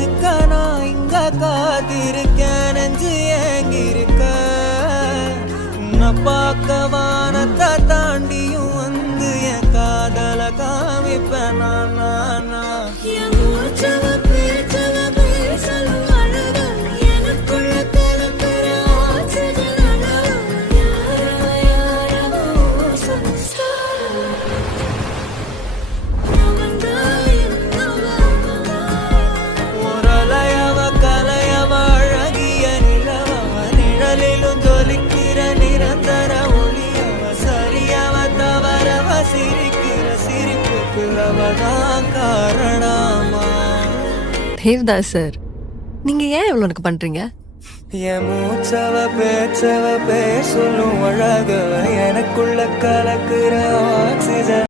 காத்துக்க நான் இங்க காத்திருக்கேன் நெஞ்சு ஏங்கிருக்க உன்னை பார்க்க வானத்தை தாண்டியும் வந்து என் காதல காமிப்பேன் நான் தேவதாஸ் சார், நீங்க ஏன் இவ்வளவு எனக்கு பண்றீங்க? என் மூச்சவ பேச்சவ பேர் சொல்லும் அழகவ எனக்குள்ள கலக்குற ஆக்சிஜன்